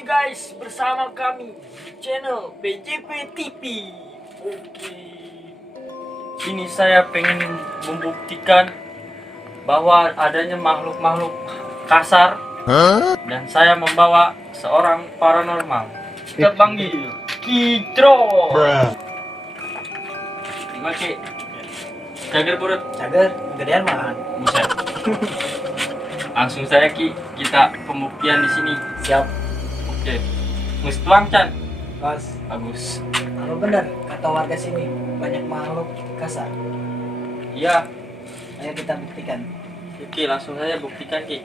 lagi guys bersama kami di channel BJP TV. Oke. Sini saya pengen membuktikan bahwa adanya makhluk-makhluk kasar dan saya membawa seorang paranormal. Kita panggil Kitro. Gimana Ki? Cager burut. Cager, gedean malahan. Buset. Langsung saya Ki, kita pembuktian di sini. Siap. Oke. Mus tuang Chan. Bos, Bagus. kalau benar kata warga sini banyak makhluk kasar. Iya. Ayo kita buktikan. Oke, langsung saja buktikan Ki.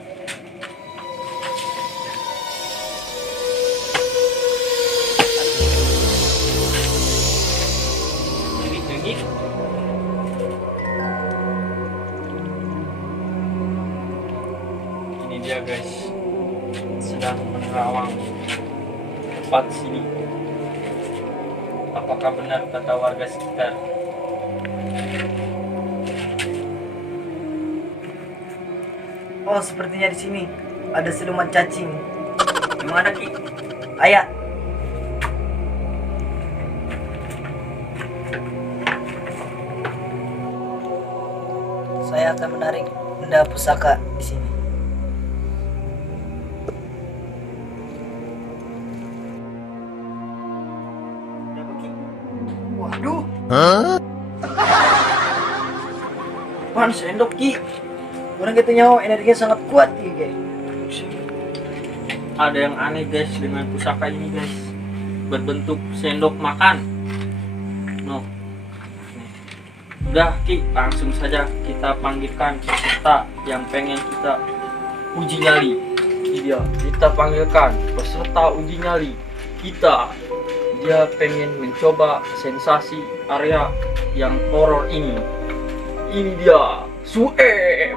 Jengit-jengit. Ini dia guys, sedang menerawang tempat sini. Apakah benar kata warga sekitar? Oh, sepertinya di sini ada siluman cacing. Gimana Ki? Ayah. Saya akan menarik benda pusaka di sini. Waduh. Pan sendok Ki. Orang kita nyawa energinya sangat kuat Ki, guys. Ada yang aneh guys dengan pusaka ini guys, berbentuk sendok makan. No. Udah Ki, langsung saja kita panggilkan peserta yang pengen kita uji nyali. Iya, kita panggilkan peserta uji nyali kita. Dia pengen mencoba sensasi area yang horor ini. Ini dia, Sueb.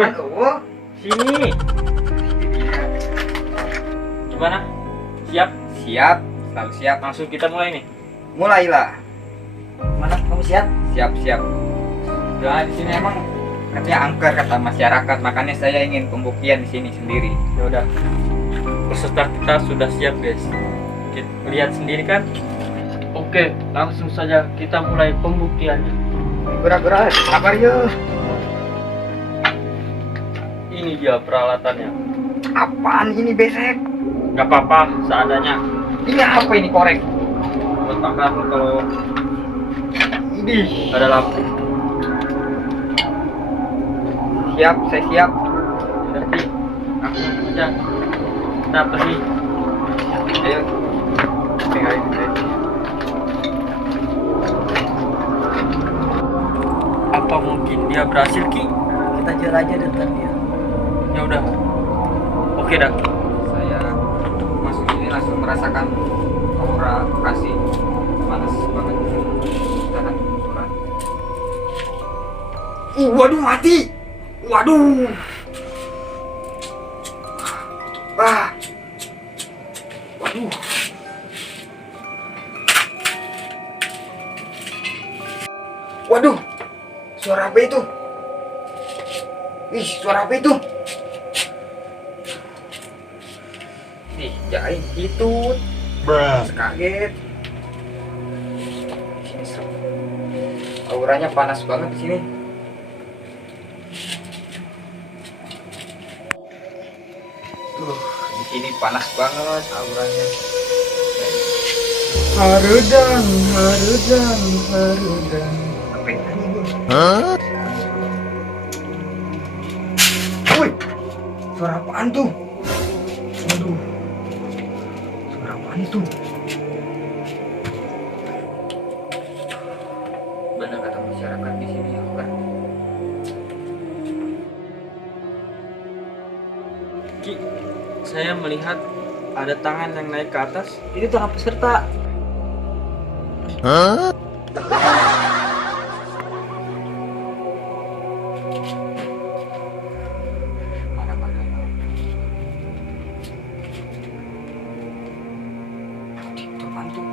Halo. Sini. Gimana? Siap? Siap, selalu siap. Langsung kita mulai nih. Mulailah. Mana kamu siap? Siap. Nah, di sini emang katanya angker kata masyarakat, makanya saya ingin pembuktian di sini sendiri. Ya udah. Peserta kita sudah siap, guys. Kita lihat sendiri kan? Oke, langsung saja kita mulai pembuktiannya. Gerak-gerak, sabar yuk. Ini dia peralatannya. Apaan ini besek? Gak apa-apa, seadanya. Ini apa ini korek? Letakkan kalau Ini. ada lampu. Siap, saya siap. Nanti langsung saja kita pergi. Ayo. Tinggalin saya. Apa mungkin dia berhasil Ki? Kita jual aja depan dia. Ya udah. Oke dah. Saya masuk sini langsung merasakan aura kasih panas banget. Tahan surat. Waduh mati. Waduh. Wah. Waduh. Waduh. Suara apa itu? Ih, suara apa itu? Ih, jaring itu. Kaget. Sini serem. Auranya panas banget di sini. Di sini panas banget auranya. Harudan. Apa ini? Woi, suara apaan tuh? Waduh, suara apaan tuh? Benar kata masyarakat di sini ya kan? Ki, saya melihat ada tangan yang naik ke atas. Ini tangan peserta. Mana-mana. Itu apaan tuh?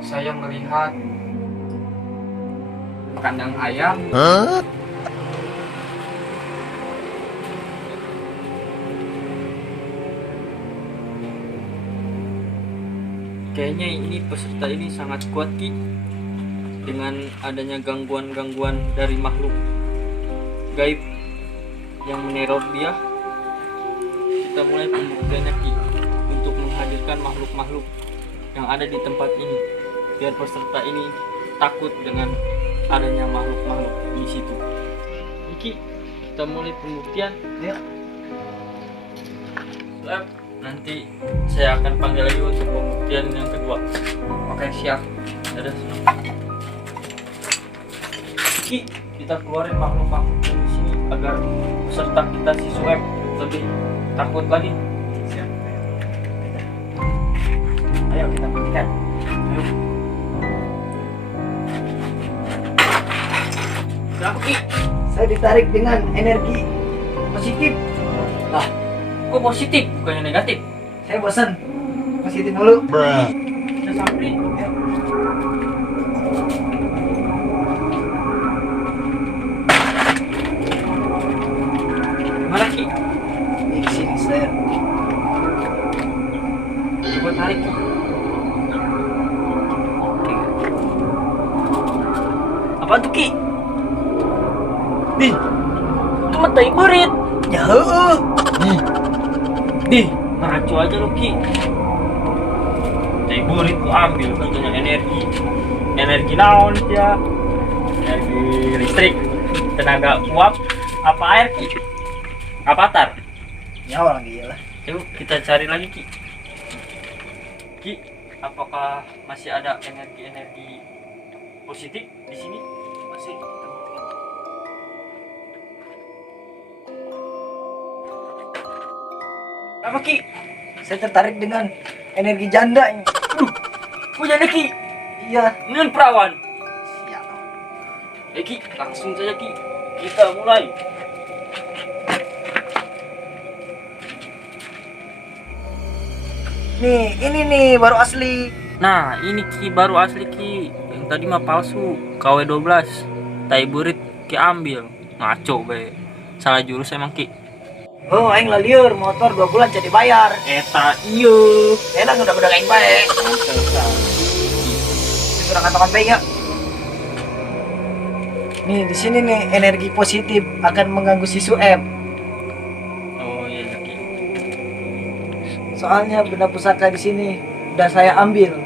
Saya melihat kandang ayam. Kayaknya ini peserta ini sangat kuat Ki. Dengan adanya gangguan-gangguan dari makhluk gaib yang meneror dia, kita mulai pembuktiannya Ki, untuk menghadirkan makhluk-makhluk yang ada di tempat ini, biar peserta ini takut dengan adanya makhluk-makhluk di situ. Ki, kita mulai pembuktian. Ya. Lab, nanti saya akan panggil lagi untuk pembuktian yang kedua. Oke, siap. Ada senang. Ki, kita keluarin makhluk-makhluk dari sini agar peserta kita si Sueb lebih takut lagi. Siap. Ayo kita buktikan. Ayo. Kenapa Ki? Saya ditarik dengan energi positif. Nah, kok positif bukannya negatif? Saya bosan. Positif dulu. Kita samperin. Gimana Ki? Di sini saya. Coba tarik Ki. Apa tuh Ki? Di, itu mah tai burit. Ya heeh. Di, ngaco aja lu Ki. Tai burit lu ambil katanya energi naon ya, energi listrik, tenaga uap, apa air Ki? Apa tar? Ya orang gila. Yuk kita cari lagi Ki. Ki, apakah masih ada energi positif di sini? Masih kita buktikan. Apa Ki? Saya tertarik dengan energi janda ini. Punya Ki, Iya. dengan perawan. Siap. Ki, langsung saja Ki. Kita mulai. Nih, ini nih baru asli. Nah, ini Ki baru asli Ki. Yang tadi mah palsu. KW12. Tai burit Ki ambil. Ngaco be. Salah jurus emang Ki. Oh, aing lah liur motor 2 bulan jadi bayar. Eta iyo. Enak udah aing baik. Sudah kantongan baik ya. Nih, di sini nih energi positif akan mengganggu si Sueb. Oh iya Ki. Soalnya benda pusaka di sini udah saya ambil.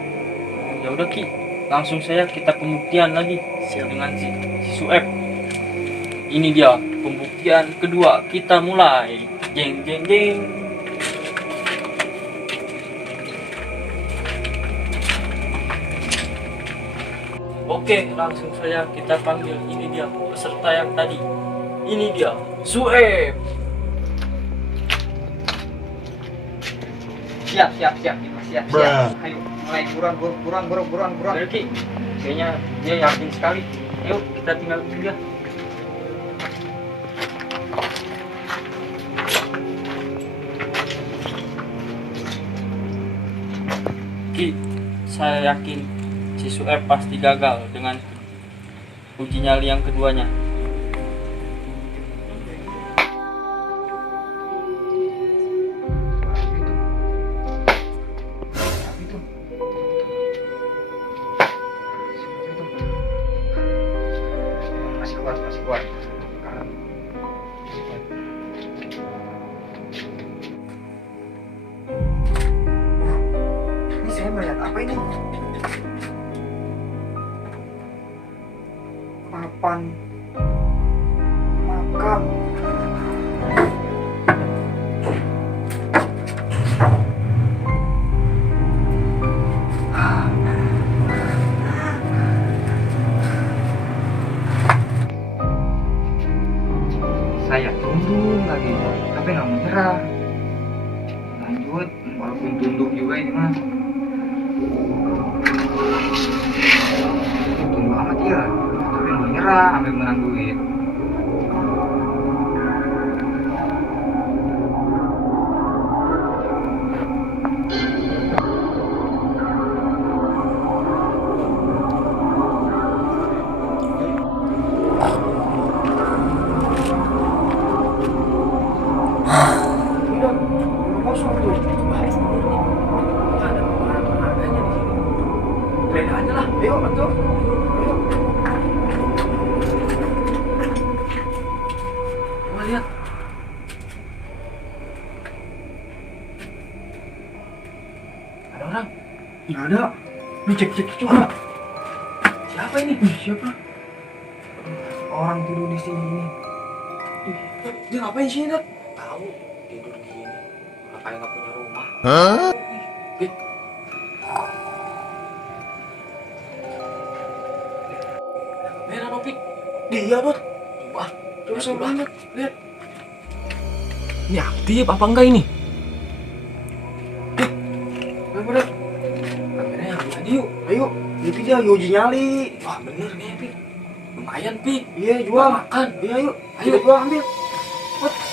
Ya udah Ki. Langsung saja kita pembuktian lagi. Siap. Dengan si Sueb. Ini dia pembuktian kedua. Kita mulai. Jeng jeng jeng. Oke, langsung saja kita panggil. Ini dia peserta yang tadi. Ini dia Sueb. Siap. Ayo, mulai buruan. Ayo Ki, kayaknya dia yakin sekali. Ayo kita tinggal dia. Ki, saya yakin si Sueb pasti gagal dengan uji nyali yang keduanya. Masih kuat. Ini saya melihat apa ini? Papan makam. Saya tunduk lagi, tapi nggak mau nyerah. Lanjut, walaupun tunduk juga ini mah. Tunduk amat ya, tapi mau nyerah, ambil menang duit. Udah kosong tuh. Ada barang berharganya di sini. Cek coba. Siapa ini? Siapa? Orang tidur di sini. Dia ngapain sih, Dad? Tahu tidur gini. Kayak nggak punya rumah. Merah Nopik. Dia Dot. Coba Coba lihat. Lihat. Ini aktif apa enggak ini? Berapa Dot? Kameranya ambil aja yuk. Ayo, itu dia uji nyali. Wah bener nih Pik. Lumayan Pik. Iya Jual jual. makan. Iya ayo. Ayo. Kita jual ambil. Cepet.